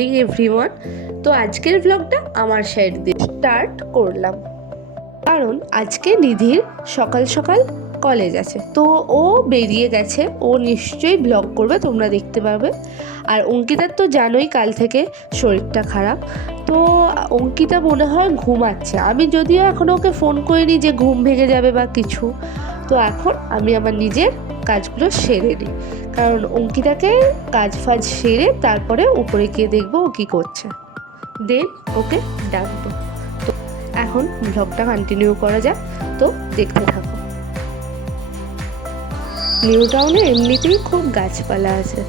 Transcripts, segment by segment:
Morning everyone. তো আজকের ব্লগটা আমার সাইড দিয়ে স্টার্ট করলাম, কারণ আজকে নিধির সকাল সকাল কলেজ আছে। তো ও বেরিয়ে গেছে, ও নিশ্চয়ই ব্লগ করবে, তোমরা দেখতে পাবে। আর অঙ্কিতার তো জানোই কাল থেকে শরীরটা খারাপ, তো অঙ্কিতা মনে হয় ঘুমাচ্ছে। আমি যদিও এখনও ওকে ফোন করিনি যে ঘুম ভেঙে যাবে বা কিছু। তো এখন আমি আমার নিজের কাজগুলো সেরে নিই, কারণ অঙ্কিতাকে কাজ ফাজ সেরে তারপরে উপরে গিয়ে দেখবো ও কী করছে, দেন ওকে ডাকবো। তো এখন ব্লগটা কন্টিনিউ করা যাক, তো দেখতে থাকো। নিউ টাউনে এমনিতেই খুব গাছপালা আছে,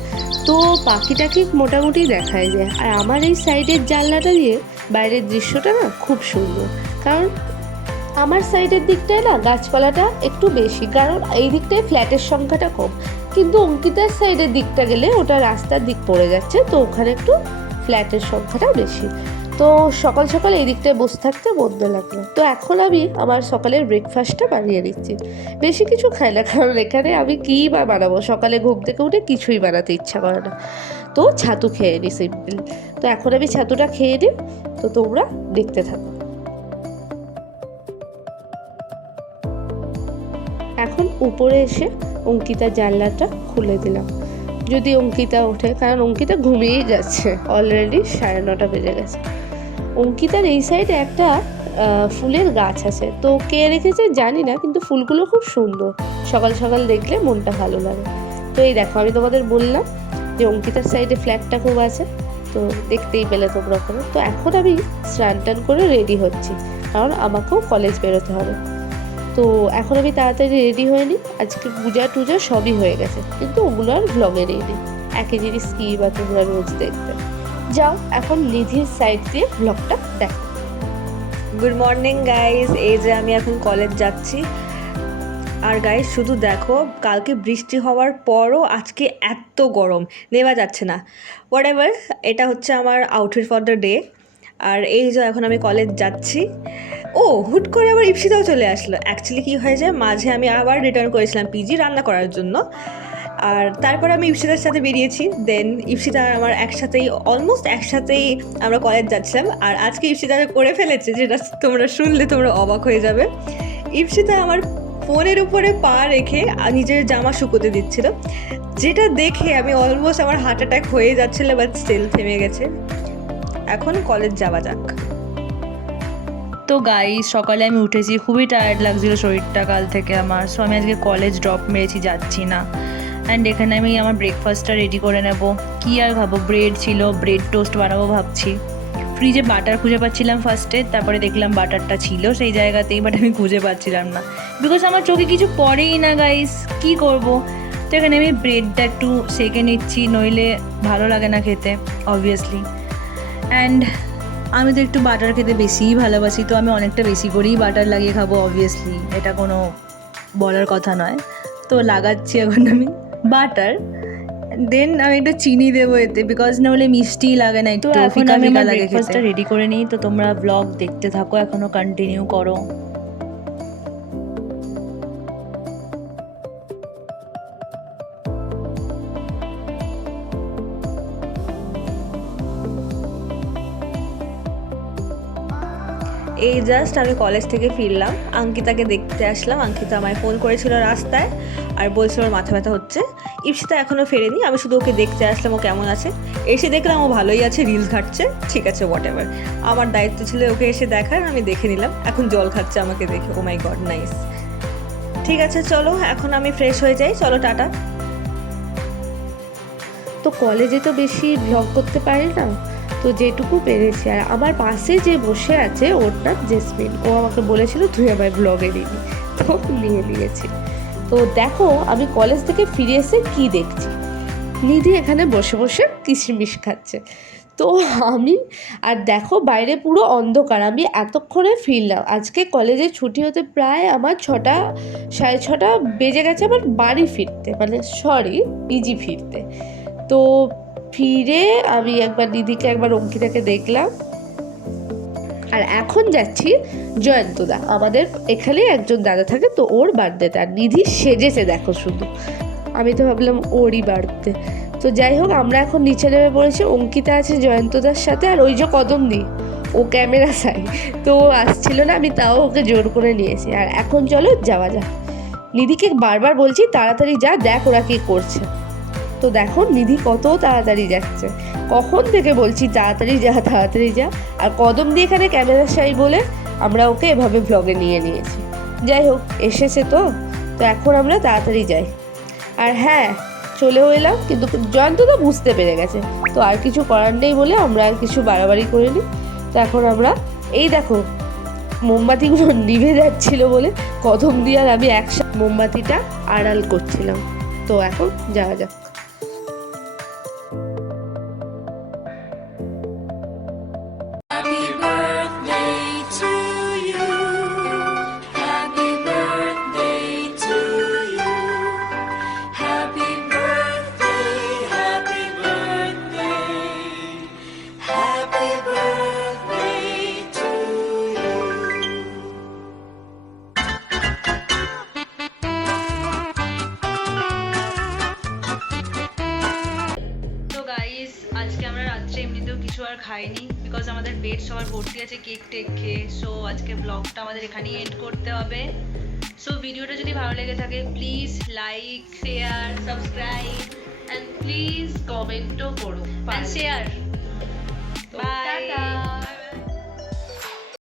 তো পাখি টাকি মোটামুটি দেখাই যায়। আর আমার এই সাইডের জানলাটা দিয়ে বাইরের দৃশ্যটা না খুব সুন্দর, কারণ আমার সাইডের দিকটায় না গাছপালাটা একটু বেশি, কারণ এই দিকটায় ফ্ল্যাটের সংখ্যাটা কম। কিন্তু অঙ্কিতার সাইডের দিকটা গেলে ওটা রাস্তার দিক পড়ে যাচ্ছে, তো ওখানে একটু ফ্ল্যাটের সংখ্যাটা বেশি। তো সকাল সকাল এই দিকটায় বসে থাকতে বন্ধ লাগলো। তো এখন আমি আমার সকালের ব্রেকফাস্টটা বানিয়ে নিচ্ছি। বেশি কিছু খাই না, কারণ এখানে আমি কী বা বানাবো, সকালে ঘুম থেকে উঠে কিছুই বানাতে ইচ্ছা করে না। তো ছাতু খেয়ে নিই সিম্পল। তো এখন আমি ছাতুটা খেয়ে নিই, তো তোমরা দেখতে থাকো। এখন উপরে এসে অঙ্কিতার জানলাটা খুলে দিলাম, যদি অঙ্কিতা ওঠে, কারণ অঙ্কিতা ঘুমিয়েই যাচ্ছে, অলরেডি 9:30 বেজে গেছে। অঙ্কিতার এই সাইডে একটা ফুলের গাছ আছে, তো কে রেখেছে জানি না, কিন্তু ফুলগুলো খুব সুন্দর, সকাল সকাল দেখলে মনটা ভালো লাগে। তো এই দেখো, আমি তোমাদের বললাম যে অঙ্কিতার সাইডে ফ্ল্যাটটা খুব আছে, তো দেখতেই পেলে তোমরা ওখানে। তো এখন আমি স্নান টান করে রেডি হচ্ছি, কারণ আমাকেও কলেজ বেরোতে হবে। তো এখন আমি তাড়াতাড়ি রেডি হয়ে নিই। আজকে পূজা টুজা সবই হয়ে গেছে, কিন্তু ওগুলো আর ব্লগে নেই। একই জিনিস কি বা তোমরা রোজ দেখবে। যাও এখন নিধির সাইড দিয়ে ব্লগটা দেখো। গুড মর্নিং গাইস, এই যে আমি এখন কলেজ যাচ্ছি। আর গাইস শুধু দেখো, কালকে বৃষ্টি হওয়ার পরও আজকে এত গরম, নেওয়া যাচ্ছে না। হোয়াট এভার, এটা হচ্ছে আমার আউটফিট ফর দ্য ডে। আর এই যে এখন আমি কলেজ যাচ্ছি। ও হুট করে আবার ইপসিতাও চলে আসলো। অ্যাকচুয়ালি কী হয়ে যায়, মাঝে আমি আবার রিটার্ন করেছিলাম পিজি রান্না করার জন্য। আর তারপরে আমি ইপসিতার সাথে বেরিয়েছি, দেন ইপসিতা আর আমার একসাথেই, অলমোস্ট একসাথেই আমরা কলেজ যাচ্ছিলাম। আর আজকে ইপসিতা করে ফেলেছে, যেটা তোমরা শুনলে তোমরা অবাক হয়ে যাবে। ইপসিতা আমার ফোনের উপরে পা রেখে নিজের জামা শুকোতে দিচ্ছিল, যেটা দেখে আমি অলমোস্ট আমার হার্ট অ্যাটাক হয়ে যাচ্ছিলো, বাট স্টিল থেমে গেছে। এখন কলেজ যাওয়া যাক। তো গাইস, সকালে আমি উঠেছি, খুবই টায়ার্ড লাগছিল শরীরটা কাল থেকে আমার। সো আমি আজকে কলেজ ড্রপ মেরেছি, যাচ্ছি না। অ্যান্ড এখানে আমি আমার ব্রেকফাস্টটা রেডি করে নেব। কী আর খাবো, ব্রেড ছিল, ব্রেড টোস্ট বানাবো ভাবছি। ফ্রিজে বাটার খুঁজে পাচ্ছিলাম ফার্স্টে, তারপরে দেখলাম বাটারটা ছিল সেই জায়গাতেই, বাট আমি খুঁজে পাচ্ছিলাম না, বিকজ আমার চোখে কিছু পড়েই না গাইস, কী করব। তো এখানে আমি ব্রেডটা একটু সেঁকে নিচ্ছি, নইলে ভালো লাগে না খেতে অবভিয়াসলি। অ্যান্ড আমি তো একটু বাটার খেতে বেশিই ভালোবাসি, তো আমি অনেকটা বেশি করেই বাটার লাগিয়ে খাবো অবভিয়াসলি, এটা কোনো বলার কথা নয়। তো লাগাচ্ছি এখন আমি বাটার, দেন আমি একটু চিনি দেবো এতে, বিকজ না হলে মিষ্টি লাগে না, একটু ফিকা ফিকা লাগে। ব্রেকফাস্টটা রেডি করে নিই, তো তোমরা ব্লগ দেখতে থাকো, এখনও কন্টিনিউ করো। এই জাস্ট আমি কলেজ থেকে ফিরলাম, অঙ্কিতাকে দেখতে আসলাম। অঙ্কিতা আমায় ফোন করেছিল রাস্তায়, আর বলছিল ওর মাথা ব্যথা হচ্ছে। ইপসিতা এখনও ফেরেনি, আমি শুধু ওকে দেখতে আসলাম ও কেমন আছে। এসে দেখলাম ও ভালোই আছে, রিলস ঘাটছে, ঠিক আছে হোয়াট এভার। আমার দায়িত্ব ছিল ওকে এসে দেখার, আমি দেখে নিলাম। এখন জল খাচ্ছে আমাকে দেখে, ও মাই গড নাইস। ঠিক আছে চলো, এখন আমি ফ্রেশ হয়ে যাই, চলো টাটা। তো কলেজে তো বেশি ব্লগ করতে পারি না, তো যেটুকু পেরেছি। আর আমার পাশে যে বসে আছে ওর নাম জেসমিন, ও আমাকে বলেছিল তুই আমায় ব্লগে নিবি, তো নিয়ে নিয়েছি। তো দেখো আমি কলেজ থেকে ফিরে এসে কি দেখছি, নিধি এখানে বসে বসে কিশমিশ খাচ্ছে। তো আমি, আর দেখো বাইরে পুরো অন্ধকার, আমি এতক্ষণে ফিরলাম। আজকে কলেজে ছুটি হতে প্রায় আমার 6টা 6:30 বেজে গেছে আমার বাড়ি ফিরতে, মানে সরি পিজি ফিরতে। তো ফিরে আমি একবার নিধিকে একবার অঙ্কিতাকে দেখলাম, আর এখন যাচ্ছি জয়ন্তদা, আমাদের এখানে একজন দাদা থাকে, তো ওর বার্থডেতে। আর নিধি সেজেছে দেখো শুধু, আমি তো ভাবলাম ওরই বাড়তে। তো যাই হোক, আমরা এখন নিচে নেমে পড়েছি। অঙ্কিতা আছে জয়ন্তদার সাথে, আর ওই যে কদমদি, ও ক্যামেরা সাই, তো ও আসছিল না, আমি তাও ওকে জোর করে নিয়েছি। আর এখন চলো যাওয়া যাক। নিধিকে বারবার বলছি তাড়াতাড়ি যা, দেখ ওরা কী করছে। তো দেখো নিধি কত তাড়াতাড়ি যাচ্ছে, কখন থেকে বলছি তাড়াতাড়ি যা তাড়াতাড়ি যা। আর কদম দিয়ে এখানে ক্যামেরা সাই বলে আমরা ওকে এভাবে ভ্লগে নিয়ে নিয়েছি। যাই হোক, এসেছে তো এখন আমরা তাড়াতাড়ি যাই। আর হ্যাঁ, চলেও এলাম, কিন্তু জয়ন্ত তো বুঝতে পেরে গেছে, তো আর কিছু করার নেই বলে আমরা আর কিছু বাড়াবাড়ি করিনি। তো এখন আমরা এই দেখো মোমবাতিগুলো নিভে যাচ্ছিল বলে কদম দিয়ে আর আমি একসাথে মোমবাতিটা আড়াল করছিলাম। তো এখন যাওয়া যাক। Happy birthday to you. Happy birthday to you. Happy birthday, happy birthday. Happy birthday to you. তো গাইস, আজকে আমরা রাত্রে এমনিতেও কিছু আর খাইনি, বিকজ আমাদের পেট সবার ভর্তি আছে কেক টেক খেয়ে। সো আজকে ব্লগটা আমাদের এখানেই এন্ড করতে হবে। সো ভিডিওটা যদি ভালো লেগে থাকে please like, share, subscribe and please কমেন্টও করো and share. তো Bye. টাটা।